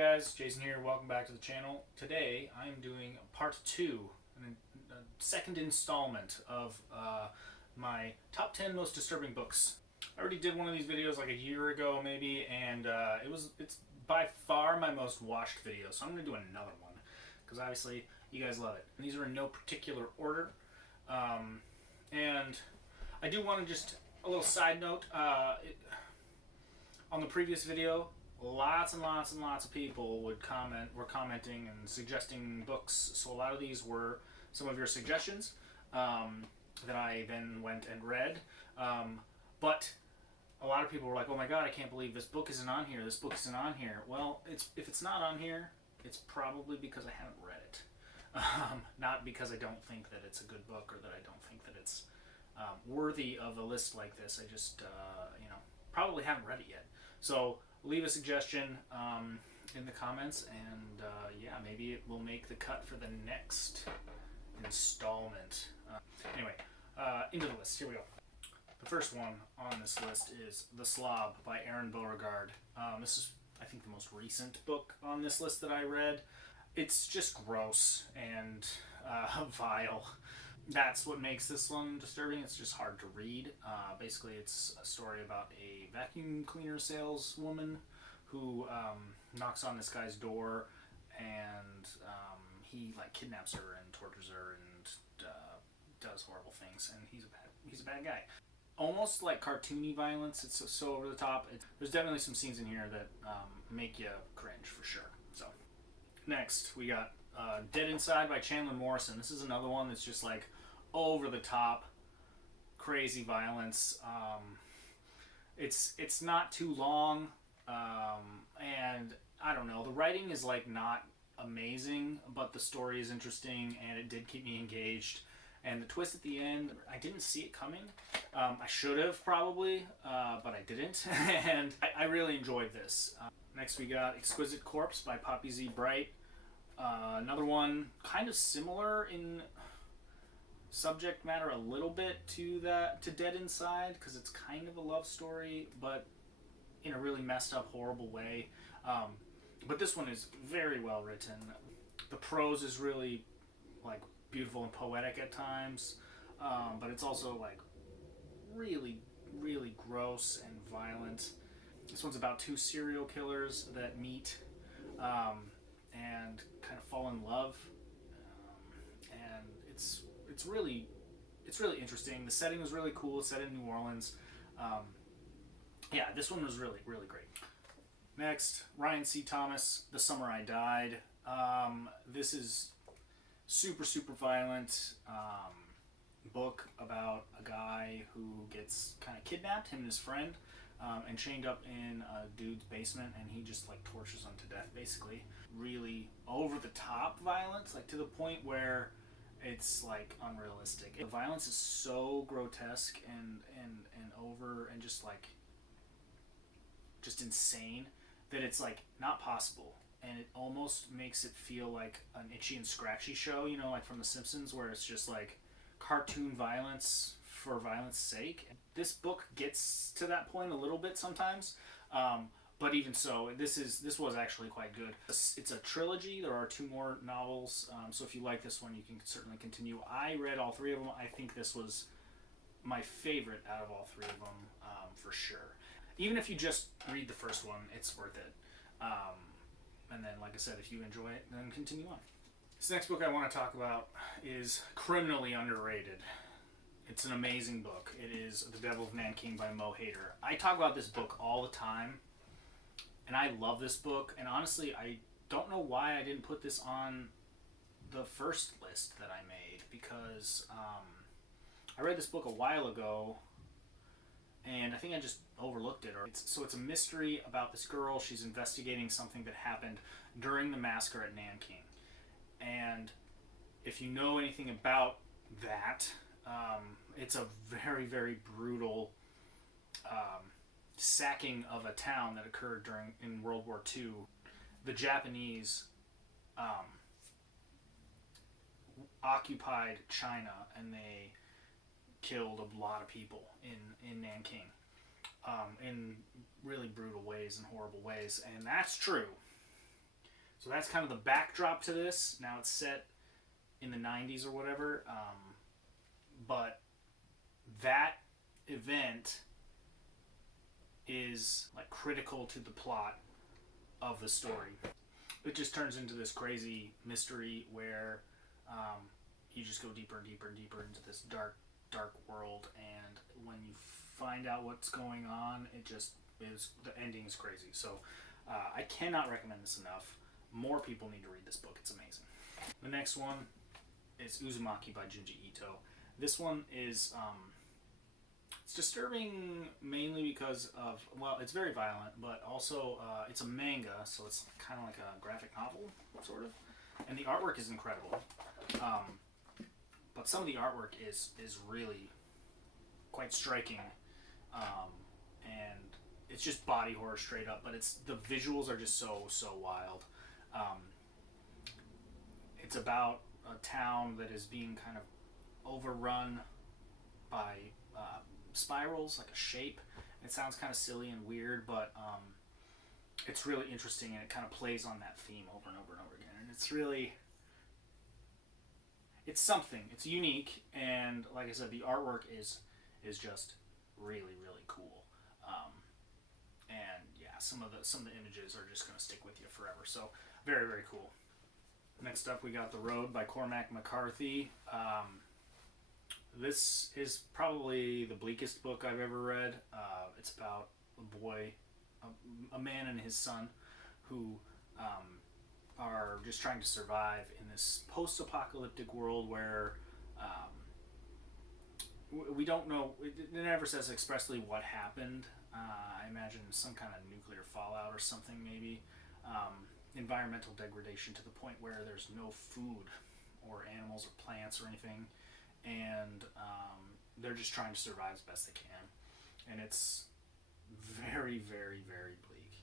guys, Jason here. Welcome back to the channel. Today I'm doing part 2, a second installment of my top 10 most disturbing books. I already did one of these videos like a year ago maybe, and it's by far my most watched video, so I'm going to do another one because obviously you guys love it. And these are in no particular order. And I do want to just, a little side note, on the previous video, lots and lots and lots of people were commenting and suggesting books. So a lot of these were some of your suggestions that I then went and read. But a lot of people were like, "Oh my God, I can't believe this book isn't on here. This book isn't on here." Well, if it's not on here, it's probably because I haven't read it. Not because I don't think that it's a good book or that I don't think that it's worthy of a list like this. I just, probably haven't read it yet. So leave a suggestion in the comments, and yeah, maybe it will make the cut for the next installment. Anyway, into the list. Here we go. The first one on this list is The Slob by Aaron Beauregard. This is, I think, the most recent book on this list that I read. It's just gross and vile. That's what makes this one disturbing. It's just hard to read. Basically, it's a story about a vacuum cleaner saleswoman who knocks on this guy's door, and he kidnaps her and tortures her and does horrible things. And he's a bad guy. Almost like cartoony violence. It's so over the top. There's definitely some scenes in here that make you cringe for sure. So next we got Dead Inside by Chandler Morrison. This is another one that's just like over the top, crazy violence. It's not too long, and I don't know. The writing is not amazing, but the story is interesting, and it did keep me engaged. And the twist at the end, I didn't see it coming. I should have probably, but I didn't, and I really enjoyed this. Next we got Exquisite Corpse by Poppy Z. Bright. Another one kind of similar in subject matter a little bit to Dead Inside, because it's kind of a love story, but in a really messed up, horrible way. But this one is very well written. The prose is really beautiful and poetic at times, but it's also really, really gross and violent. This one's about two serial killers that meet and kind of fall in love, and it's really interesting. The setting was really cool. It's set in New Orleans. Yeah, this one was really, really great. Next, Ryan C. Thomas, The Summer I Died. This is super, super violent book about a guy who gets kind of kidnapped, him and his friend, and chained up in a dude's basement, and he just tortures them to death, basically. Really over the top violence, to the point where it's unrealistic. The violence is so grotesque and over and just insane that it's not possible. And it almost makes it feel like an Itchy and Scratchy show, from The Simpsons, where it's just cartoon violence for violence sake. This book gets to that point a little bit sometimes, but even so, this was actually quite good. It's a trilogy. There are 2 more novels, so if you like this one, you can certainly continue. I read all 3 of them. I think this was my favorite out of all 3 of them, for sure. Even if you just read the first one, it's worth it. And then, like I said, if you enjoy it, then continue on. This next book I want to talk about is criminally underrated. It's an amazing book. It is The Devil of Manking by Mo Hader. I talk about this book all the time, and I love this book. And honestly, I don't know why I didn't put this on the first list that I made, because I read this book a while ago, and I think I just overlooked it. So it's a mystery about this girl. She's investigating something that happened during the massacre at Nanking. And if you know anything about that, it's a very, very brutal sacking of a town that occurred in World War II. The Japanese occupied China, and they killed a lot of people in Nanking in really brutal ways and horrible ways, and that's true. So that's kind of the backdrop to this. Now it's set in the 90s or whatever, but that event is like critical to the plot of the story. It just turns into this crazy mystery where you just go deeper and deeper and deeper into this dark world, and when you find out what's going on, it just is, the ending is crazy. So I cannot recommend this enough. More people need to read this book. It's amazing. The next one is Uzumaki by Junji Ito. This one is it's disturbing mainly because of, well, it's very violent, but also it's a manga, so it's kind of like a graphic novel, sort of. And the artwork is incredible. But some of the artwork is really quite striking. And it's just body horror straight up, but the visuals are just so wild. It's about a town that is being kind of overrun by spirals, like a shape. It sounds kind of silly and weird, but it's really interesting, and it kind of plays on that theme over and over and over again. And it's something. It's unique, and like I said, the artwork is just really cool. And yeah, some of the images are just going to stick with you forever. So very cool. Next up, we got The Road by Cormac McCarthy. This is probably the bleakest book I've ever read. It's about a boy, a man and his son, who are just trying to survive in this post-apocalyptic world where we don't know. It never says expressly what happened. I imagine some kind of nuclear fallout or something, maybe. Environmental degradation to the point where there's no food or animals or plants or anything, and they're just trying to survive as best they can. And it's very bleak,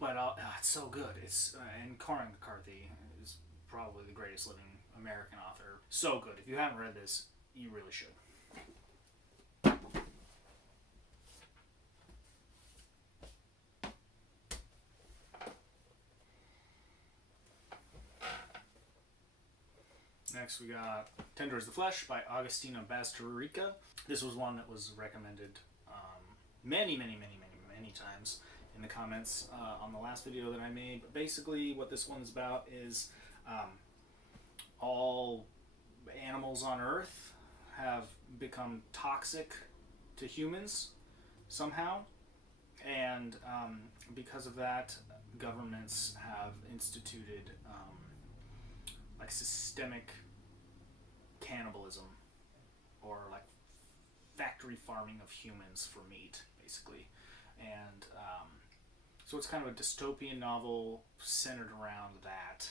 but it's so good. It's and Cormac McCarthy is probably the greatest living American author. So good. If you haven't read this, you really should. Next we got Tender as the Flesh by Agustina Bastarrica. This was one that was recommended many times in the comments on the last video that I made. But basically what this one's about is all animals on Earth have become toxic to humans somehow. And because of that, governments have instituted like systemic cannibalism, or like factory farming of humans for meat, basically. And so it's kind of a dystopian novel centered around that.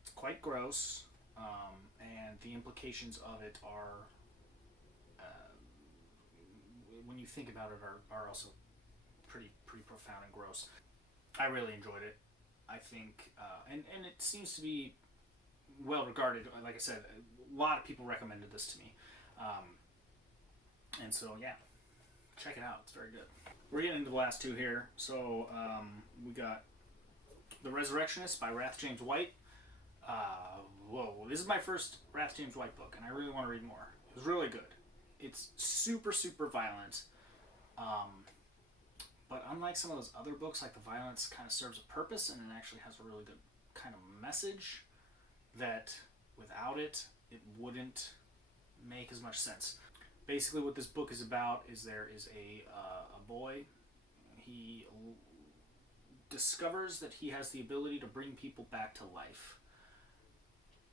It's quite gross, and the implications of it are, when you think about it, are also pretty profound and gross. I really enjoyed it. I think, and it seems to be well regarded. Like I said, a lot of people recommended this to me, and so yeah, check it out. It's very good. We're getting into the last two here. So we got The Resurrectionists by Wrath James White. Whoa, this is my first Wrath James White book, and I really want to read more. It was really good. It's super violent, but unlike some of those other books, like the violence kind of serves a purpose, and it actually has a really good kind of message that without it wouldn't make as much sense. Basically what this book is about is there is a boy. He discovers that he has the ability to bring people back to life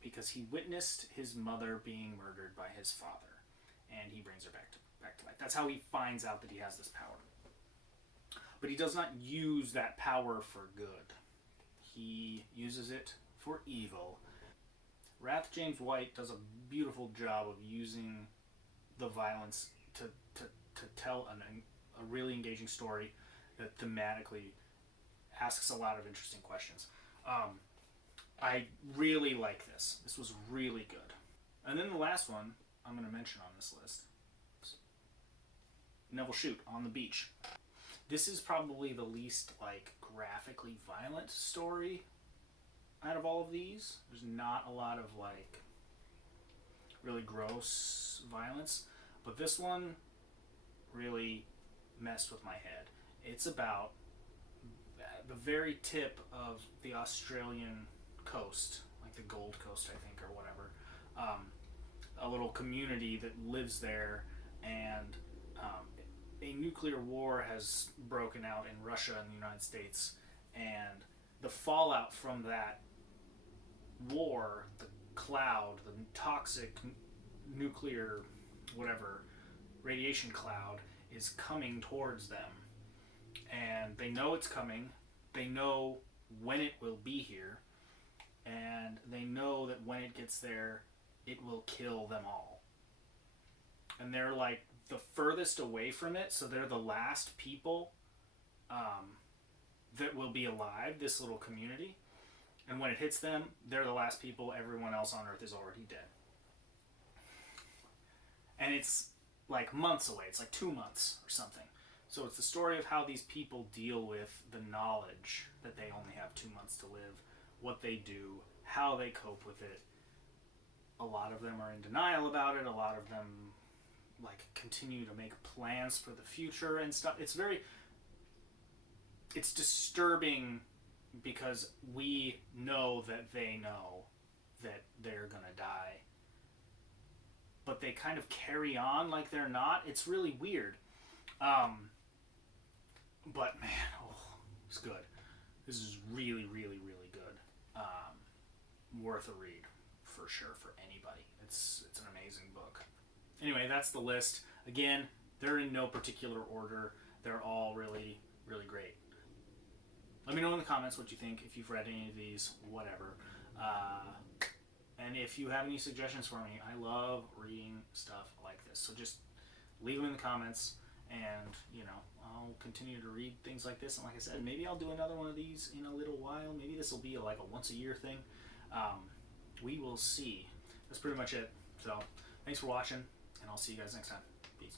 because he witnessed his mother being murdered by his father, and he brings her back to life. That's how he finds out that he has this power. But he does not use that power for good. He uses it for evil. Wrath James White does a beautiful job of using the violence to tell a really engaging story that thematically asks a lot of interesting questions. I really like this. This was really good. And then the last one I'm going to mention on this list is Neville Shute, On the Beach. This is probably the least like graphically violent story out of all of these. There's not a lot of like really gross violence, but this one really messed with my head. It's about the very tip of the Australian coast, like the Gold Coast, I think, or whatever. A little community that lives there, and a nuclear war has broken out in Russia and the United States, and the fallout from that war, the cloud, the toxic nuclear, whatever, radiation cloud is coming towards them. And they know it's coming, they know when it will be here, and they know that when it gets there, it will kill them all. And they're like the furthest away from it, so they're the last people that will be alive, this little community. And when it hits them, they're the last people. Everyone else on Earth is already dead. And it's like months away. It's like 2 months or something. So it's the story of how these people deal with the knowledge that they only have 2 months to live, what they do, how they cope with it. A lot of them are in denial about it. A lot of them like continue to make plans for the future and stuff. It's disturbing because we know that they know that they're gonna die, but they kind of carry on like they're not. It's really weird. But man, it's good. This is really, really, really good. Worth a read for sure for anybody. It's an amazing book. Anyway, that's the list. Again, they're in no particular order. They're all really, really great. Let me know in the comments what you think, if you've read any of these, whatever. And if you have any suggestions for me, I love reading stuff like this. So just leave them in the comments, and I'll continue to read things like this. And like I said, maybe I'll do another one of these in a little while. Maybe this will be like a once a year thing. We will see. That's pretty much it. So thanks for watching, and I'll see you guys next time. Peace.